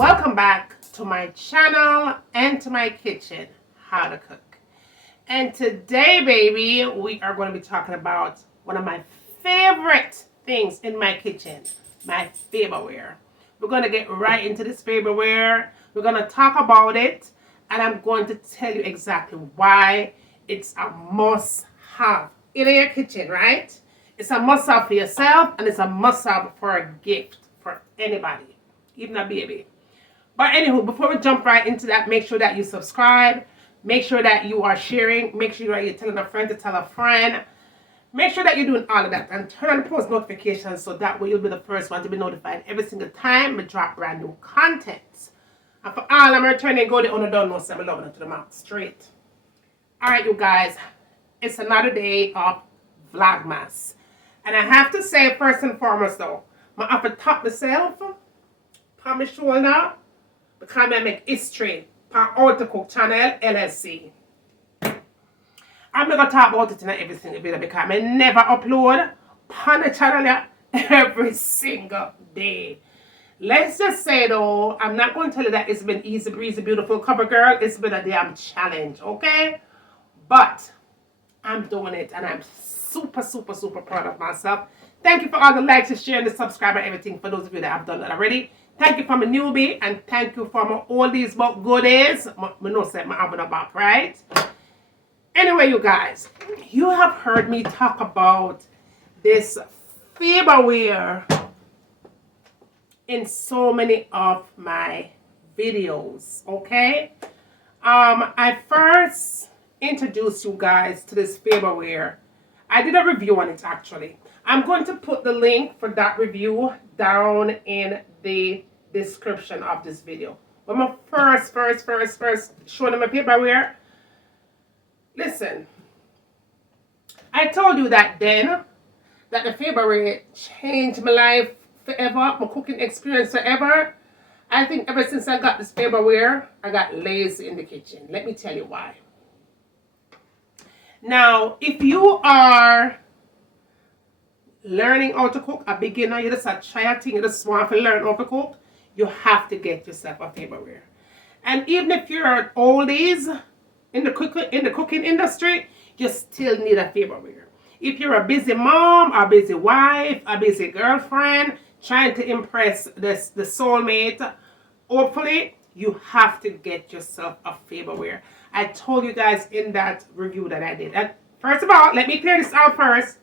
Welcome back to my channel and to my kitchen, how to cook. And today, baby, we are going to be talking about one of my favorite things in my kitchen, my Farberware. We're going to get right into this Farberware. We're going to talk about it, and I'm going to tell you exactly why it's a must-have in your kitchen, right? It's a must-have for yourself, and it's a must-have for a gift for anybody, even a baby. But anywho, before we jump right into that, make sure that you subscribe. Make sure that you are sharing. Make sure that you're telling a friend to tell a friend. Make sure that you're doing all of that. And turn on the post notifications so that way you'll be the first one to be notified every single time we drop brand new content. And for all I'm returning, go the owner don't know, so I'm loving it to the mouth straight. Alright, you guys. It's another day of vlogmas. And I have to say, first and foremost though, I have to top myself, on my shoulder, because I make history on How to Cook channel LLC. I'm not going to talk about it in every single video because I never upload on the channel every single day. Let's just say though, I'm not going to tell you that it's been easy breezy, beautiful cover girl. It's been a damn challenge, okay? But I'm doing it and I'm super proud of myself. Thank you for all the likes, the share, and the subscribe and everything for those of you that have done that already. Thank you for my newbie and thank you for my oldies but goodies. I know say my having a back, right? Anyway, you guys, you have heard me talk about this Farberware in so many of my videos, okay? I first introduced you guys to this Farberware. I did a review on it actually. I'm going to put the link for that review down in the description of this video. But my first showing them my Farberware. Listen, I told you that then that the Farberware changed my life forever, my cooking experience forever. I think ever since I got this Farberware, I got lazy in the kitchen. Let me tell you why. Now, if you are learning how to cook, a beginner, you just a try a thing, you just want to learn how to cook, you have to get yourself a Farberware. And even if you're an oldies in the cooking industry, you still need a Farberware. If you're a busy mom, a busy wife, a busy girlfriend, trying to impress the soulmate, hopefully you have to get yourself a Farberware. I told you guys in that review that I did. And first of all, let me clear this out first.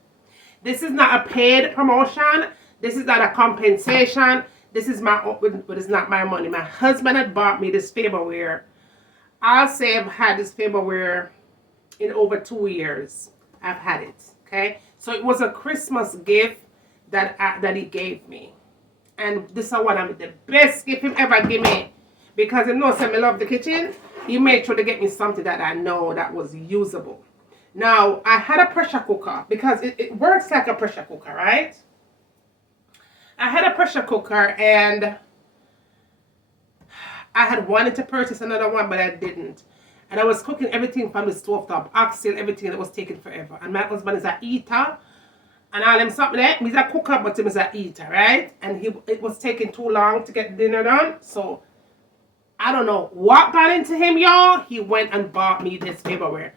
This is not a paid promotion. This is not a compensation. This is but it's not my money. My husband had bought me this Farberware. I'll say I've had this Farberware in over 2 years. I've had it. Okay, so it was a Christmas gift that he gave me, and this is one of the best gift he ever gave me because he knows I love the kitchen. He made sure to get me something that I know that was usable. Now, I had a pressure cooker because it works like a pressure cooker, right? I had a pressure cooker and I had wanted to purchase another one, but I didn't. And I was cooking everything from the stove top, oxtail, everything that was taking forever. And my husband is an eater. And all them something there, he's a cooker, but he is an eater, right? And it was taking too long to get dinner done. So, I don't know what got into him, y'all. He went and bought me this Farberware.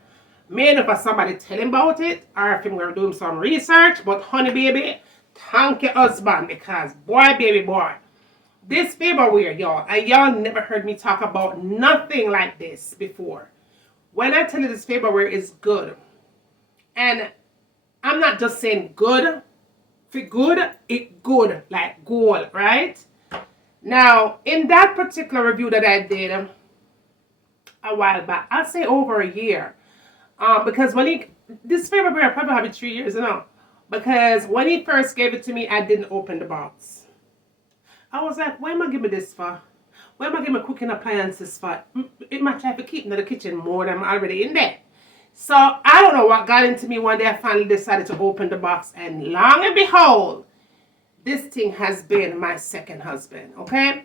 Maybe for somebody tell him about it, or if he were doing some research. But honey baby, thank your husband, because boy baby boy, this Farberware, y'all, and y'all never heard me talk about nothing like this before. When I tell you this Farberware is good, and I'm not just saying good, for good, it good, like gold, right? Now, in that particular review that I did a while back, I'd say over a year, because when this Farberware probably have it 3 years, you know, because when he first gave it to me, I didn't open the box. I was like, why am I giving this for? Why am I giving cooking appliances for? It might try to keep in the kitchen more than I'm already in there. So, I don't know what got into me one day. I finally decided to open the box, and long and behold, this thing has been my second husband, okay?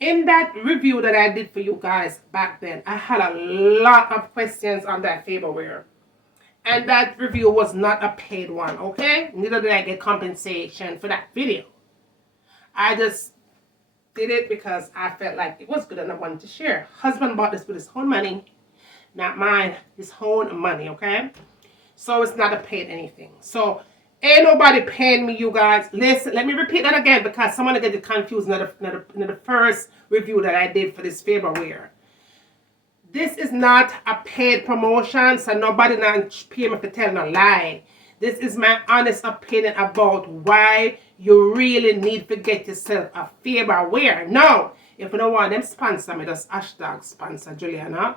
In that review that I did for you guys back then, I had a lot of questions on that Farberware. And that review was not a paid one, okay? Neither did I get compensation for that video. I just did it because I felt like it was good and I wanted to share. Husband bought this with his own money, not mine, his own money, okay? So it's not a paid anything. So ain't nobody paying me, you guys. Listen, let me repeat that again because someone will get it confused in the first review that I did for this Farberware. This is not a paid promotion, so nobody not pay me for telling a lie. This is my honest opinion about why you really need to get yourself a Farberware. No, if you don't want them sponsor me, just hashtag sponsor Juliana,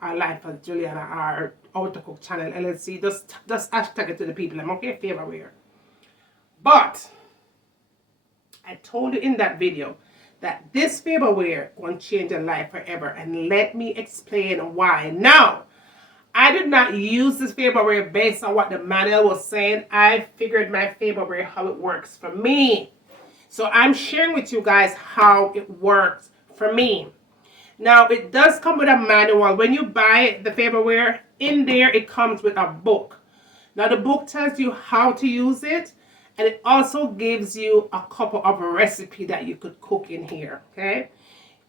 our Life of Juliana, our How to Cook channel LLC. Just hashtag it to the people. I'm okay, Farberware. But I told you in that video that this Farberware going to change your life forever. And let me explain why. Now, I did not use this Farberware based on what the manual was saying. I figured my Farberware, how it works for me. So I'm sharing with you guys how it works for me. Now, it does come with a manual. When you buy the Farberware, in there it comes with a book. Now, the book tells you how to use it. And it also gives you a couple of recipes that you could cook in here, okay?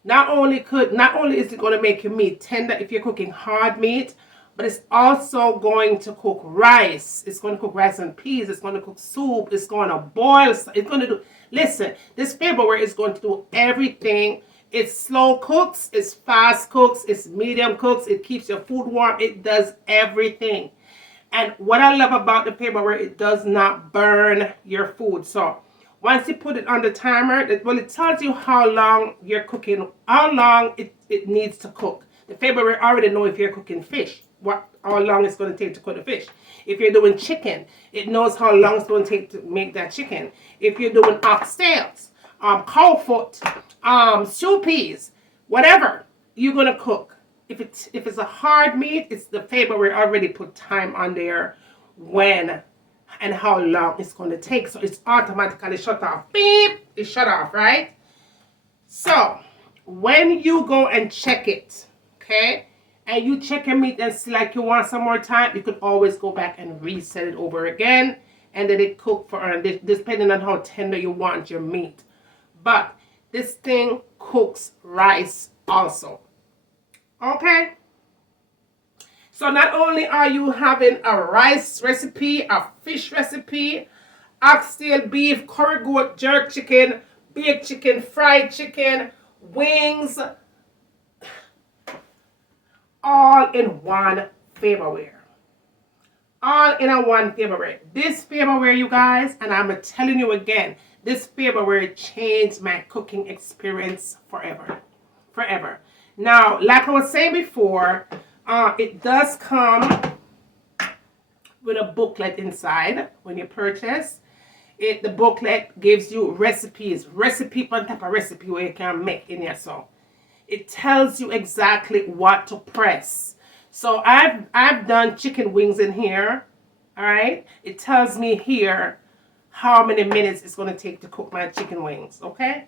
Not only is it going to make your meat tender if you're cooking hard meat, but it's also going to cook rice. It's going to cook rice and peas. It's going to cook soup. It's going to boil. It's going to do... Listen, this Farberware is going to do everything. It's slow cooks. It's fast cooks. It's medium cooks. It keeps your food warm. It does everything. And what I love about the Farberware, it does not burn your food. So once you put it on the timer, it tells you how long you're cooking, how long it needs to cook. The Farberware already know if you're cooking fish, how long it's going to take to cook the fish. If you're doing chicken, it knows how long it's going to take to make that chicken. If you're doing oxtails, cow foot, stew peas, whatever you're going to cook. If it's a hard meat, it's the Farberware already put time on there when and how long it's going to take. So it's automatically shut off. Beep! It's shut off, right? So when you go and check it, okay, and you check your meat and see like you want some more time, you could always go back and reset it over again. And then it cook for, depending on how tender you want your meat. But this thing cooks rice also. Okay, so not only are you having a rice recipe, a fish recipe, oxtail, beef, curry goat, jerk chicken, baked chicken, fried chicken, wings, all in one Farberware. All in a one Farberware. This Farberware, you guys, and I'm telling you again, this Farberware changed my cooking experience forever. Forever. Now, like I was saying before, it does come with a booklet inside when you purchase. The booklet gives you recipes, recipe on top of recipe where you can make in your so. It tells you exactly what to press. So I've done chicken wings in here, all right? It tells me here how many minutes it's going to take to cook my chicken wings, okay?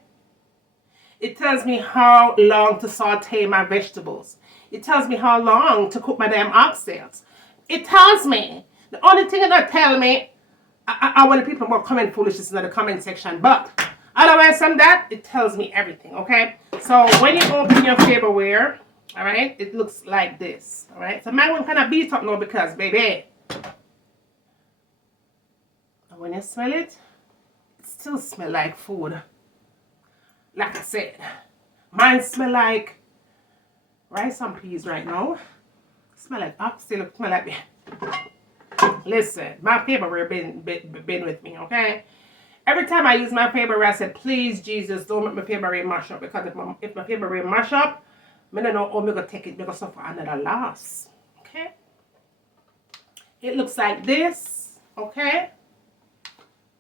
It tells me how long to saute my vegetables. It tells me how long to cook my damn oxtails. It tells me. The only thing it don't tell me, I want the people more comment foolishness in the comment section. But otherwise from that, it tells me everything, okay? So when you open your Farberware, all right, it looks like this, all right? So my one kind of beat up now because, baby, when you smell it, it still smells like food. Like I said, mine smell like rice and peas right now. Smell like oxtail, smell like me. Listen, my Farberware been with me, okay? Every time I use my Farberware, I said, please, Jesus, don't make my Farberware mash up. Because if my Farberware mash up, I don't know how I'm going to take it because of another loss. Okay? It looks like this, okay?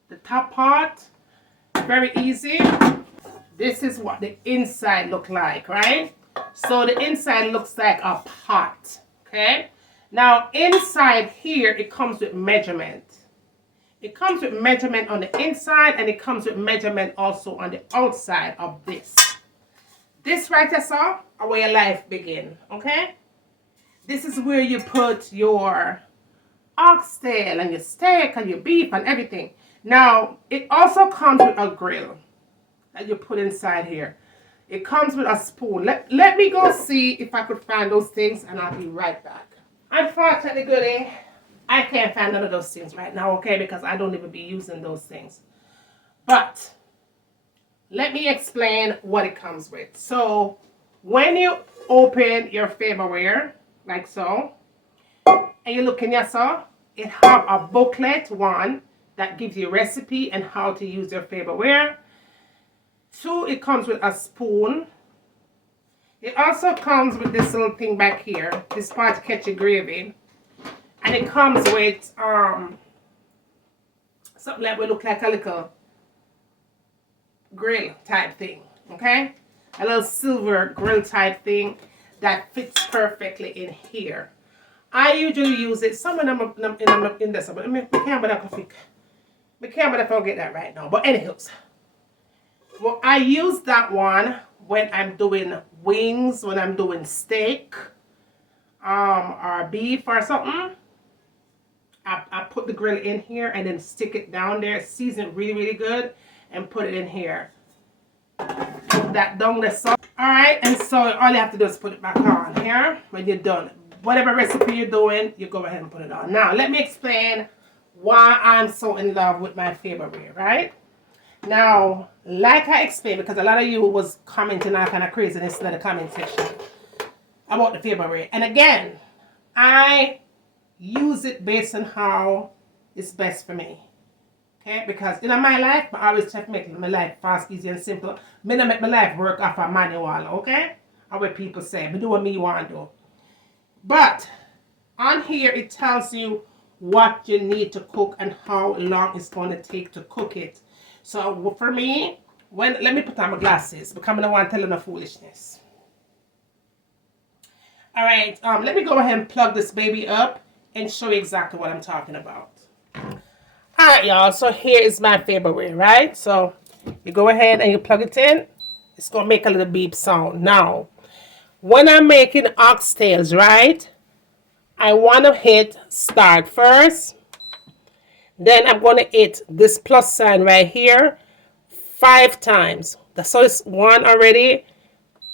The top part, very easy. This is what the inside look like, right? So the inside looks like a pot, okay? Now, inside here, it comes with measurement. It comes with measurement on the inside, and it comes with measurement also on the outside of this. This right here, so, are where your life begin, okay? This is where you put your oxtail and your steak and your beef and everything. Now, it also comes with a grill that you put inside here. It comes with a spoon. Let me go see if I could find those things, and I'll be right back. Unfortunately, goodie, I can't find none of those things right now, okay? Because I don't even be using those things. But let me explain what it comes with. So when you open your Farberware, like so, and you look in your saw, it have a booklet, one, that gives you a recipe and how to use your Farberware. Two, it comes with a spoon. It also comes with this little thing back here, this part to catch your gravy. And it comes with something that will look like a little grill type thing, okay? A little silver grill type thing that fits perfectly in here. I usually use it. Some of them in this, but I can't forget that right now. But anyhow, well, I use that one when I'm doing wings, when I'm doing steak, or beef or something. I put the grill in here and then stick it down there, season it really, really good, and put it in here. Put that down the salt. Alright, and so all you have to do is put it back on here when you're done. Whatever recipe you're doing, you go ahead and put it on. Now, let me explain why I'm so in love with my Farberware, right? Now, like I explained, because a lot of you was commenting all kind of craziness in the comment section about the Farberware. And again, I use it based on how it's best for me. Okay? Because in my life, I always try to make my life fast, easy, and simple. I don't make my life work off a manual, okay? Or what people say. I do what me want to do. But on here, it tells you what you need to cook and how long it's going to take to cook it. So for me, let me put on my glasses because I don't want to tell no foolishness. All right, let me go ahead and plug this baby up and show you exactly what I'm talking about. All right, y'all. So here is my Farberware, right? So you go ahead and you plug it in. It's going to make a little beep sound. Now, when I'm making oxtails, right, I want to hit start first. Then I'm going to hit this plus sign right here 5 times. So it's 1 already,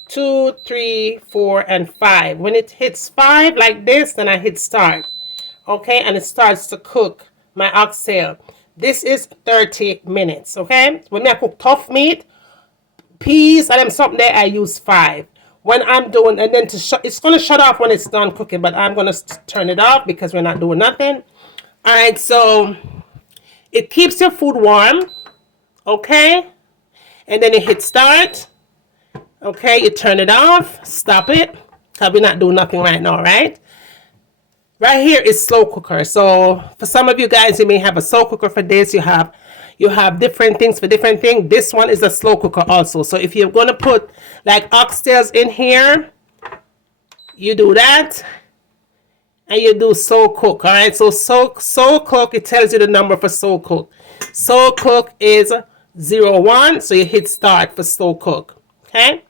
2, 3, 4, and 5. When it hits 5 like this, then I hit start. Okay, and it starts to cook my oxtail. This is 30 minutes, okay? When I cook tough meat, peas, and them something there, I use 5. When I'm doing, and then it's going to shut off when it's done cooking, but I'm going to turn it off because we're not doing nothing. All right, so it keeps your food warm, okay? And then you hit start, okay? You turn it off, stop it, because we're not doing nothing right now, right? Right here is slow cooker. So for some of you guys, you may have a slow cooker for this. You have different things for different things. This one is a slow cooker also. So if you're going to put like oxtails in here, you do that. And you do slow cook. All right. So slow cook, it tells you the number for slow cook. Slow cook is 01. So you hit start for slow cook. Okay.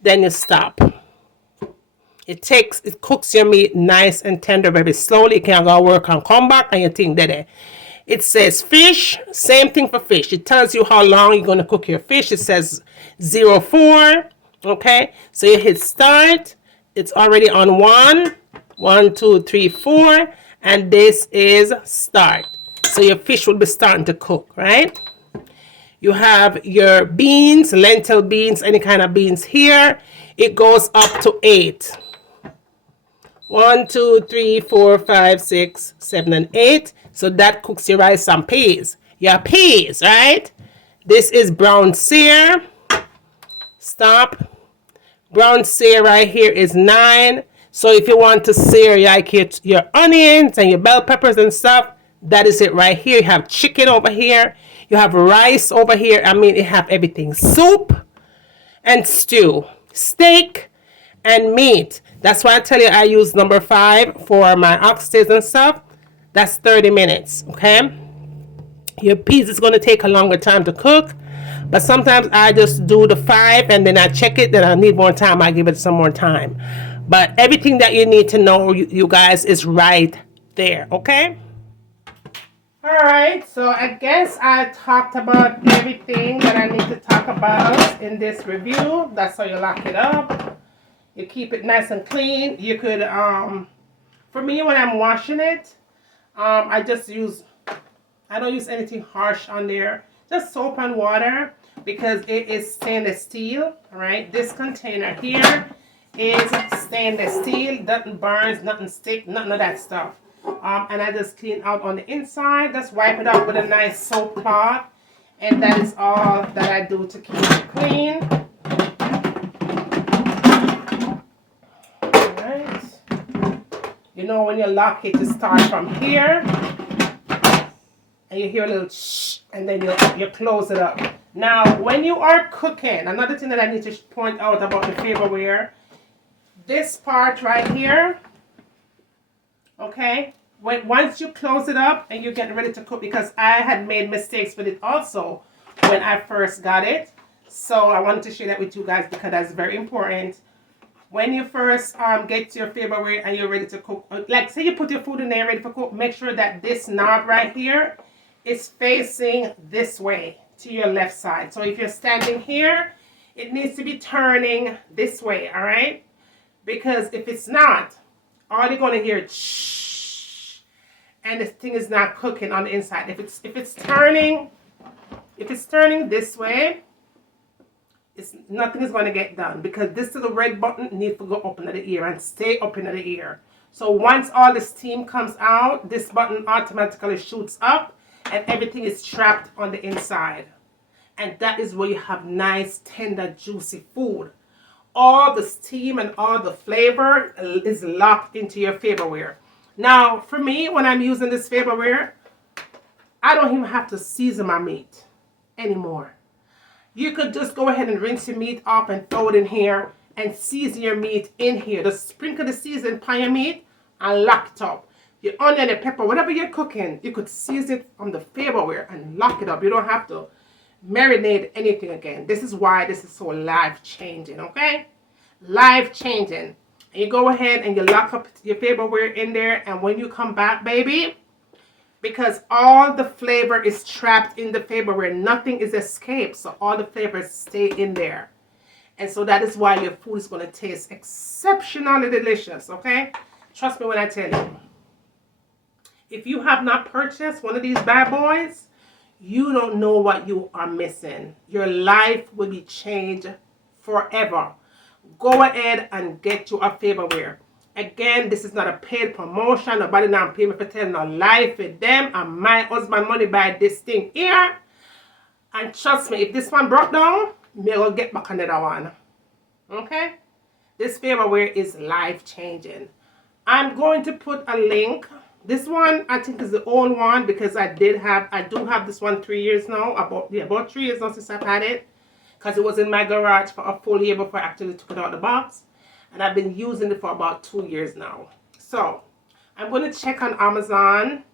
Then you stop. It cooks your meat nice and tender very slowly. You can go work and come back and you think that it says fish, same thing for fish. It tells you how long you're going to cook your fish. It says 04. Okay, so you hit start. It's already on 1, 2, 3, 4, and this is start. So your fish will be starting to cook, right? You have your beans, lentil beans, any kind of beans here. It goes up to 8. 1, 2, 3, 4, 5, 6, 7, and 8. So that cooks your rice and peas. Your peas, right? This is brown sear. Stop. Brown sear right here is 9. So if you want to sear like your onions and your bell peppers and stuff, that is it right here. You have chicken over here. You have rice over here. I mean, you have everything. Soup and stew. Steak and meat. That's why I tell you I use number 5 for my oxtails and stuff. That's 30 minutes, okay? Your peas is going to take a longer time to cook, but sometimes I just do the 5 and then I check it, then I need more time, I give it some more time. But everything that you need to know, you guys, is right there, okay? All right, Alright, so I guess I talked about everything that I need to talk about in this review. That's how you lock it up. You keep it nice and clean. You could, for me when I'm washing it, I don't use anything harsh on there. Just soap and water because it is stainless steel. Alright, this container here is stainless steel. Nothing burns, nothing stick, none of that stuff. And I just clean out on the inside. Just wipe it out with a nice soap cloth. And that is all that I do to keep it clean. Alright. You know when you lock it, you start from here. And you hear a little shh. And then you close it up. Now, when you are cooking, another thing that I need to point out about the Farberware. This part right here. Okay, once you close it up and you get ready to cook, because I had made mistakes with it also when I first got it, so I wanted to share that with you guys because that's very important. When you first get your Farberware and you're ready to cook, like say you put your food in there ready for cook, make sure that this knob right here is facing this way to your left side. So if you're standing here, it needs to be turning this way, all right? Because if it's not, all you're going to hear is shh, and this thing is not cooking on the inside. If it's turning this way, nothing is going to get done because this little red button needs to go up into the ear and stay up into the ear. So once all the steam comes out, this button automatically shoots up and everything is trapped on the inside. And that is where you have nice, tender, juicy food. All the steam and all the flavor is locked into your Farberware. Now, for me, when I'm using this Farberware, I don't even have to season my meat anymore. You could just go ahead and rinse your meat off and throw it in here and season your meat in here. Just sprinkle the season on your meat and lock it up. Your onion and pepper, whatever you're cooking, you could season it on the Farberware and lock it up. You don't have to marinate anything again. This is why this is so life-changing, okay? Life-changing. You go ahead and you lock up your Farberware in there, and when you come back, baby, because all the flavor is trapped in the Farberware, nothing is escaped, so all the flavors stay in there. And so that is why your food is going to taste exceptionally delicious, okay? Trust me when I tell you. If you have not purchased one of these bad boys, you don't know what you are missing. Your life will be changed forever. Go ahead and get you a Farberware. Again, this is not a paid promotion. Nobody not pay me for telling a lie for them. And my husband money buy this thing here. And trust me, if this one broke down, me will get back another one. Okay? This Farberware is life-changing. I'm going to put a link. This one, I think, is the old one because I do have this one 3 years now. About 3 years now since I've had it. Because it was in my garage for a full year before I actually took it out of the box. And I've been using it for about 2 years now. So, I'm going to check on Amazon.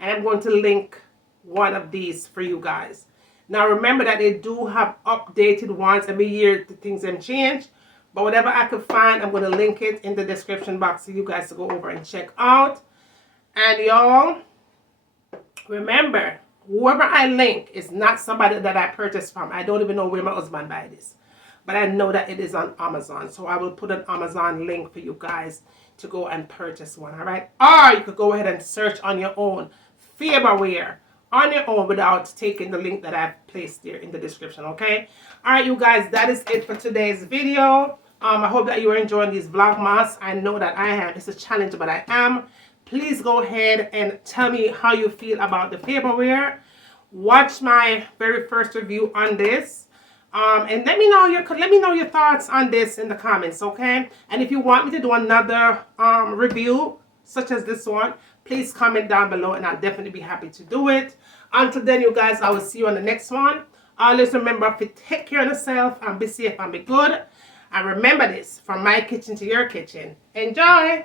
And I'm going to link one of these for you guys. Now, remember that they do have updated ones. Every year, the things have changed. But whatever I could find, I'm going to link it in the description box for you guys to go over and check out. And y'all, remember, whoever I link is not somebody that I purchased from. I don't even know where my husband buy this. But I know that it is on Amazon. So I will put an Amazon link for you guys to go and purchase one. Alright? Or you could go ahead and search on your own Farberware on your own without taking the link that I've placed there in the description. Okay? Alright, you guys, that is it for today's video. I hope that you are enjoying these vlogmas. I know that I am. It's a challenge, but I am. Please go ahead and tell me how you feel about the Farberware. Watch my very first review on this. And let me know your thoughts on this in the comments, okay? And if you want me to do another review such as this one, please comment down below and I'll definitely be happy to do it. Until then, you guys, I will see you on the next one. Always remember to take care of yourself and be safe and be good. And remember this, from my kitchen to your kitchen. Enjoy!